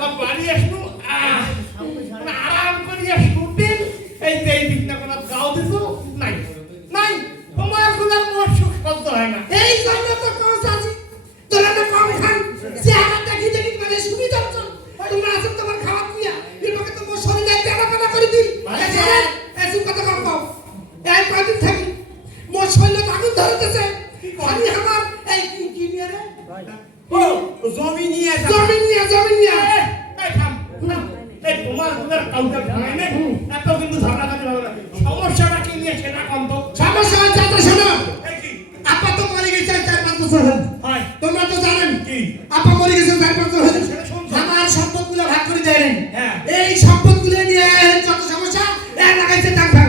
এবার বাড়ি আসনু আরাম করিয়া শুটিং এই যে এই দিকটা কোনো গাও দিছো? নাই। নাই। তোমারগুলার মোর সুখ সহ্য হয় না। এই জন্য তো কম চাচি তোরা তো কম খান। চেহারা দেখি দেখি মানে শুনি যাচ্ছ তোমরা আছেন তোমার খাওয়া কুইয়া এরপরে তো শরীরে তেনা তেনা করে দিল এসব কথা কম কম এই কদিন থাকি? মোর শরীরে আগুন ধরতেছে। আমার এই কি নিয়ে রে জমি নিয়ে জমি নিয়ে জমি নিয়ে। কাউকে নাই এত কিন্তু হবে না। সমস্যাটা কি নিয়ে সেটা কম তো সমস্যা হচ্ছে তো শোনো কি? আপা তো মরে গেছে চার পাঁচ বছর হয়। তোমরা তো জানেন। কি? আপা মরে গেছে চার পাঁচ বছর হল। সেটা শুনছো? ভাগ করে দেয়। হ্যাঁ। এই সম্পদগুলো নিয়ে যত সমস্যা এর লাগাইছে টাক ভাগ।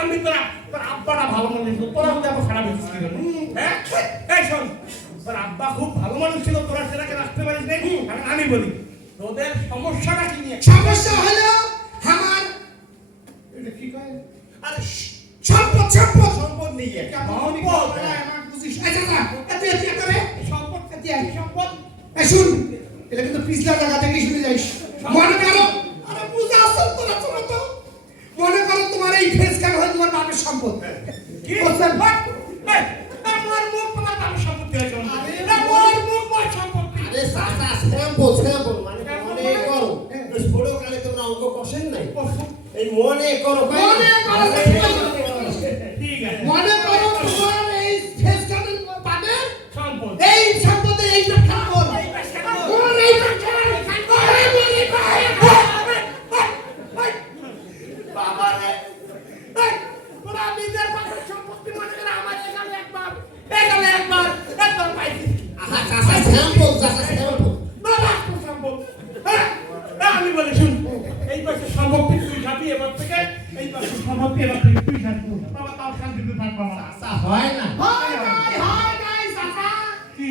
আমি তোরা আব্বাটা ভালো ছিল তোরা হতে আবার খারাপ জন্য? হ্যাঁ? এই শোন। তোর আব্বা খুব ভালো মানুষ ছিল তোরা সেটাকে রাখতে পারিস নাই? কারণ আমি বলি তোদের সমস্যাটা কি নিয়ে? সমস্যা হলো আমার এটা কি কয়? আরে সম্পদ সম্পদ। সম্পদ নিয়ে সম্পদ। আমার বুঝিস। এই, চাচা, এত এত এত রে। সম্পদ এত এত সম্পদ। এই, শুন এটা কিন্তু পিছলা জায়গা থেকে শুনে যাইস। মনে করো আরে বুঝা আসল তোরা তোরা তো। মনে করো তোমার এই ফেস কেন হয়? তোমার বাপের সম্পদ। কি? বুঝছেন? স্যাম্পল মানে মনে করো ছোট কালে তোমরা অঙ্ক কষেন নাই? এই মনে করো মনে করো, ঠিক আছে। মনে করো তোমার এই ফেস কেন তোমার সম্পদ। এই সম্পদের এই ব্যাখ্যা কর কোন এই ব্যাখ্যা আরে বলি সম্পত্তি এবার থেকে তুই খাবি বাবা তাও শান্তিতে থাকবা বাবা চাচা হয় না হয় নাই হয় নাই চাচা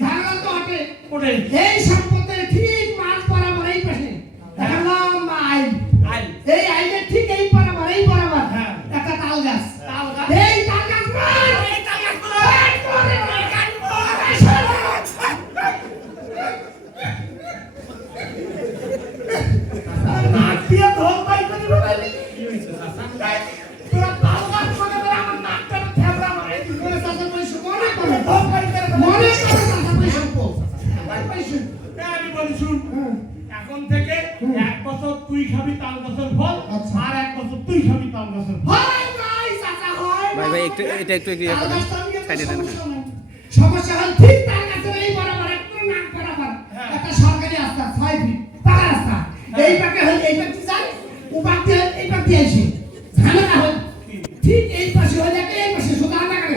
ঝামেলা তো হটে ওটাই এই সম্পদের ঠিক মাঝ বরাবর এই পাশে দেখলাম আইন আইন। এই আইনের ঠিক এই বরাবর এই বরাবর। একটা তাল গাছ তাল গাছ? এই তাল গাছ এই তাল গাছ! নাক দিয়ে ধোল পাই করে বেড়ালি। এই, তোরা বলি শুন হ্যাঁ। এখন থেকে এক বছর তুই খাবি তাল গাছের ফল আচ্ছা। আর এক বছর তুই খাবি তাল গাছের ফল। হয় হয় ভাই ভাই একটু এটা একটু ইয়ে করেন সাইডে দেন। সমস্যা হল ঠিক তার গাছের এই বরাবর একটু নাক বরাবর। হ্যাঁ। একটা সরকারি রাস্তা ছয় ফিট তার রাস্তা। এই পাকে হল এই পাকে যায় ও পাক দিয়ে এই পাক আসে ঝামেলা হল। ঠিক এই পাশে হল এই পাশে আনা করে।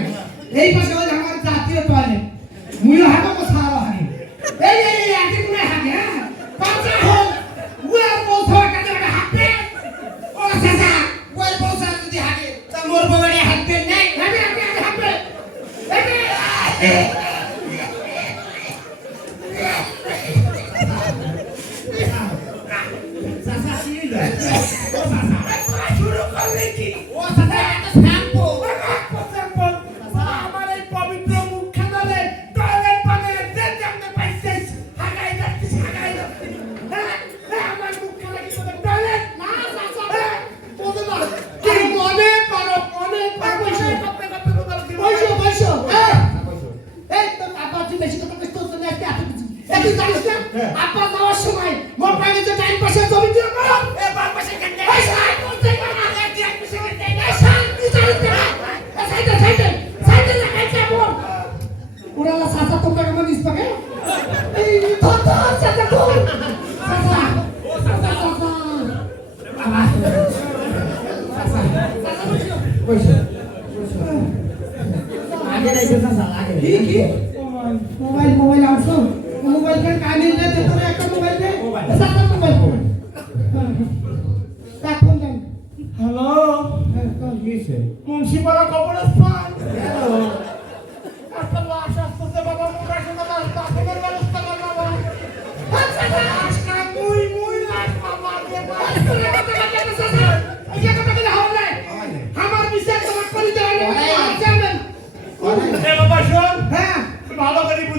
এই পাশে হল Sasa sini lho. Sasa. Ora juro kok iki. Oh, sasa. সময় মোর পায়ে যে টাইম পাশে জমি দিয়ে করো এ বাপ পাশে কেন এই সাই করতে না। পাশে সাই জানিস না না উড়ালা সাসা এই ধর ধর ধর ও বাবা। বসো। বসো। আগে আগে। কি কি? মোবাইল মোবাইল আনছো?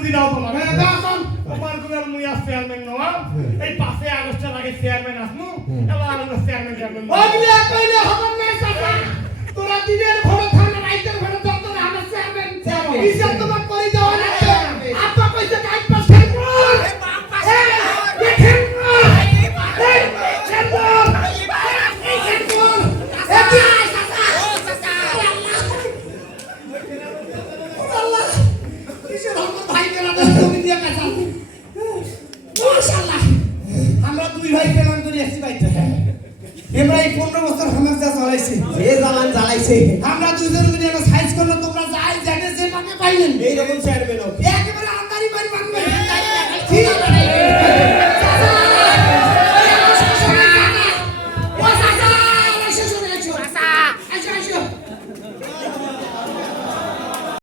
বুঝি দাও তোমার হ্যাঁ দাও কোন। তোমারগুলো মুই আর চেয়ারম্যান নওয়া এই পাশে আগস্টের আগে চেয়ারম্যান আসমু এবার আমরা চেয়ারম্যান চেয়ারম্যান ওগুলো কইলে হবে না চাচা। তোরা দিনের ভরে থানা রাইতের ভরে যত আমরা চেয়ারম্যান বিচার দুই ভাই পেলাম করে আসছি বাইতে। আমরা এই পনেরো বছর সমস্যা চালাইছি এ জামান জ্বালাইছে। আমরা দুজন মিলে আমরা সাইজ করল তোমরা যাই জানে যে মানে পাইলেন। এইরকম চেয়ারম্যান